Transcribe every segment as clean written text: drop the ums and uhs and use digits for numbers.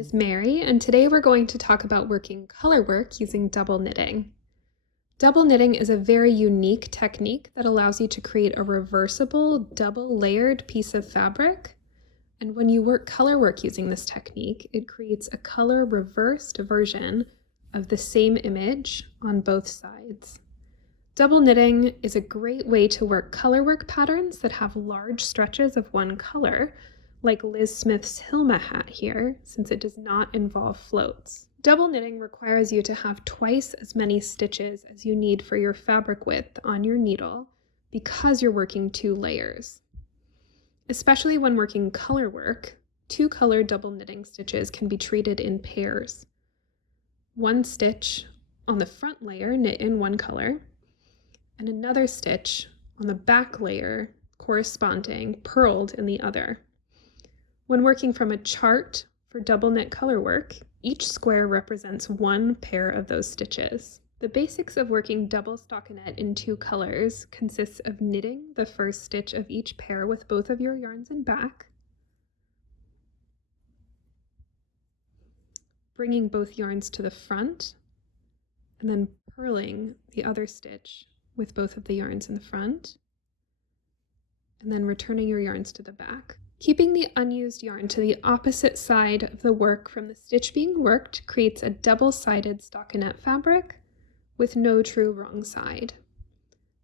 is Mary, and today we're going to talk about working color work using double knitting. Double knitting is a very unique technique that allows you to create a reversible, double-layered piece of fabric. And when you work color work using this technique, it creates a color reversed version of the same image on both sides. Double knitting is a great way to work color work patterns that have large stretches of one color, like Liz Smith's Hilma hat here, since it does not involve floats. Double knitting requires you to have twice as many stitches as you need for your fabric width on your needle because you're working 2 layers. Especially when working color work, 2 color double knitting stitches can be treated in pairs. 1 stitch on the front layer knit in one color, and another stitch on the back layer corresponding purled in the other. When working from a chart for double knit color work, each square represents 1 pair of those stitches. The basics of working double stockinette in 2 colors consists of knitting the first stitch of each pair with both of your yarns in back, bringing both yarns to the front, and then purling the other stitch with both of the yarns in the front, and then returning your yarns to the back. Keeping the unused yarn to the opposite side of the work from the stitch being worked creates a double-sided stockinette fabric with no true wrong side.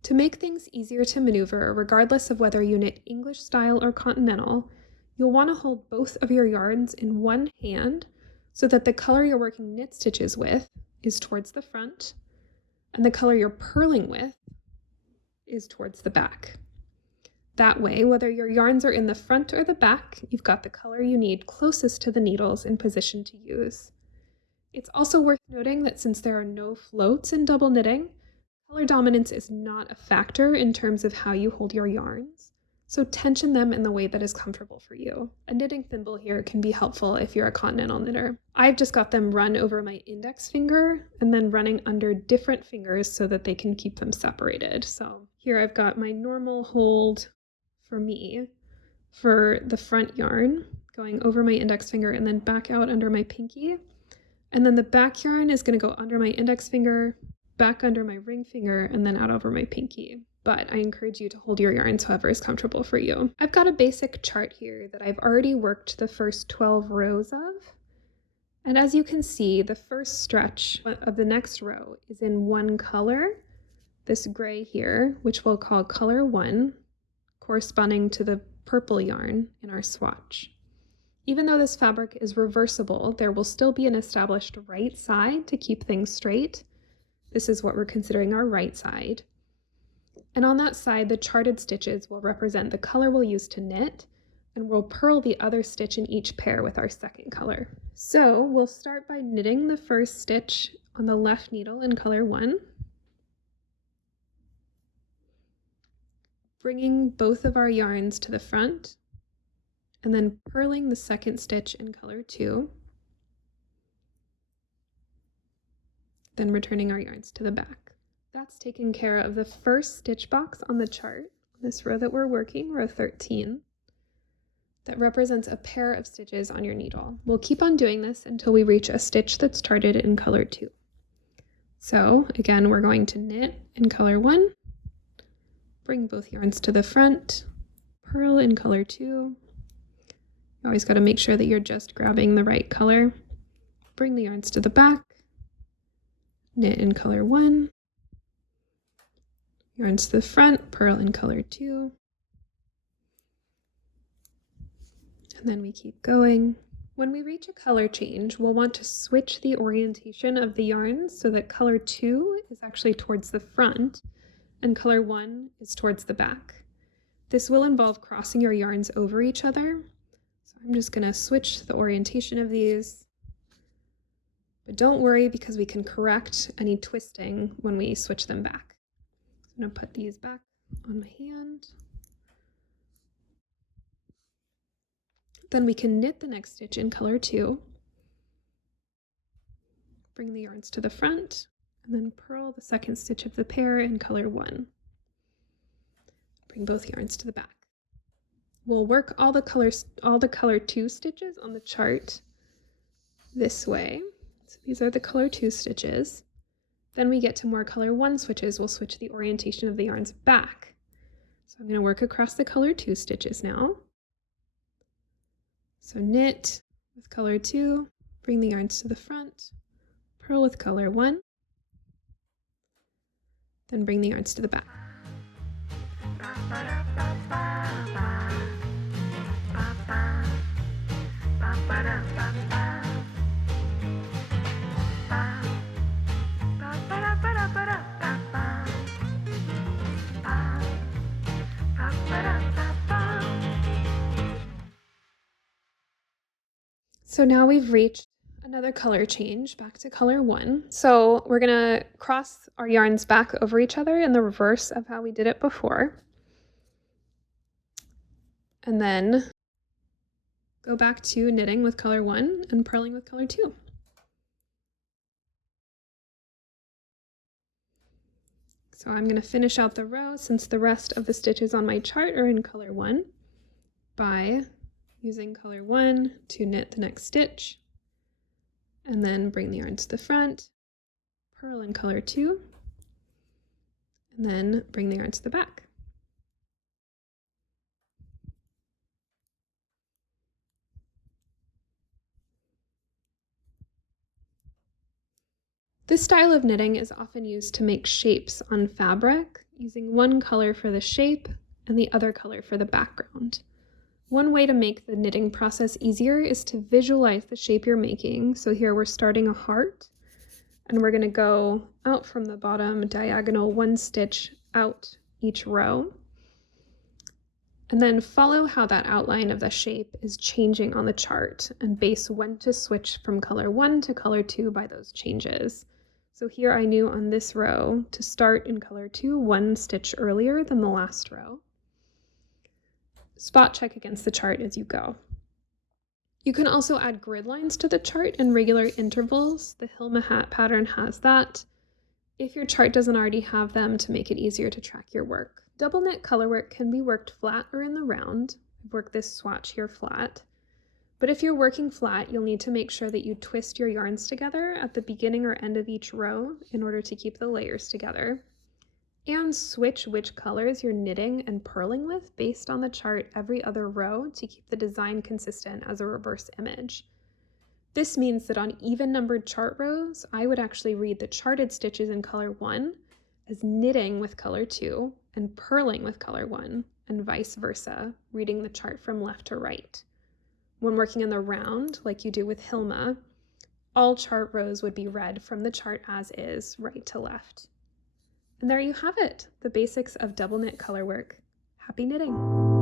To make things easier to maneuver, regardless of whether you knit English style or continental, you'll want to hold both of your yarns in one hand so that the color you're working knit stitches with is towards the front, and the color you're purling with is towards the back. That way, whether your yarns are in the front or the back, you've got the color you need closest to the needles in position to use. It's also worth noting that since there are no floats in double knitting, color dominance is not a factor in terms of how you hold your yarns, so tension them in the way that is comfortable for you. A knitting thimble here can be helpful if you're a continental knitter. I've just got them run over my index finger and then running under different fingers so that they can keep them separated. So here I've got my normal hold for me for the front yarn going over my index finger and then back out under my pinky. And then the back yarn is going to go under my index finger, back under my ring finger, and then out over my pinky. But I encourage you to hold your yarns however is comfortable for you. I've got a basic chart here that I've already worked the first 12 rows of. And as you can see, the first stretch of the next row is in one color, this gray here, which we'll call color 1, corresponding to the purple yarn in our swatch. Even though this fabric is reversible, there will still be an established right side to keep things straight. This is what we're considering our right side. And on that side, the charted stitches will represent the color we'll use to knit, and we'll purl the other stitch in each pair with our second color. So we'll start by knitting the first stitch on the left needle in color 1, bringing both of our yarns to the front, and then purling the second stitch in color 2, then returning our yarns to the back. That's taken care of the first stitch box on the chart, this row that we're working, row 13, that represents a pair of stitches on your needle. We'll keep on doing this until we reach a stitch that's charted in color 2. So again, we're going to knit in color 1, bring both yarns to the front, purl in color 2. You always got to make sure that you're just grabbing the right color. Bring the yarns to the back, knit in color 1, yarns to the front, purl in color 2, and then we keep going. When we reach a color change, we'll want to switch the orientation of the yarns so that color 2 is actually towards the front and color 1 is towards the back. This will involve crossing your yarns over each other. So I'm just going to switch the orientation of these. But don't worry because we can correct any twisting when we switch them back. So I'm going to put these back on my hand. Then we can knit the next stitch in color 2. Bring the yarns to the front, and then purl the second stitch of the pair in color 1. Bring both yarns to the back. We'll work all the color 2 stitches on the chart this way. So these are the color 2 stitches. Then we get to more color 1 switches. We'll switch the orientation of the yarns back. So I'm going to work across the color 2 stitches now. So knit with color 2, bring the yarns to the front, purl with color 1, then bring the yarns to the back. So now we've reached another color change back to color 1. So we're going to cross our yarns back over each other in the reverse of how we did it before. And then go back to knitting with color 1 and purling with color 2. So I'm going to finish out the row, since the rest of the stitches on my chart are in color 1, by using color 1 to knit the next stitch, and then bring the yarn to the front, purl in color 2, and then bring the yarn to the back. This style of knitting is often used to make shapes on fabric, using one color for the shape and the other color for the background. One way to make the knitting process easier is to visualize the shape you're making. So here we're starting a heart, and we're going to go out from the bottom diagonal 1 stitch out each row. And then follow how that outline of the shape is changing on the chart, and base when to switch from color 1 to color 2 by those changes. So here I knew on this row to start in color 2 1 stitch earlier than the last row. Spot check against the chart as you go. You can also add grid lines to the chart in regular intervals. The Hilma hat pattern has that, if your chart doesn't already have them, to make it easier to track your work. Double knit color work can be worked flat or in the round. I've worked this swatch here flat. But if you're working flat, you'll need to make sure that you twist your yarns together at the beginning or end of each row in order to keep the layers together. And switch which colors you're knitting and purling with based on the chart every other row to keep the design consistent as a reverse image. This means that on even numbered chart rows, I would actually read the charted stitches in color 1 as knitting with color 2 and purling with color 1, and vice versa, reading the chart from left to right. When working in the round, like you do with Hilma, all chart rows would be read from the chart as is, right to left. And there you have it, the basics of double knit color work. Happy knitting!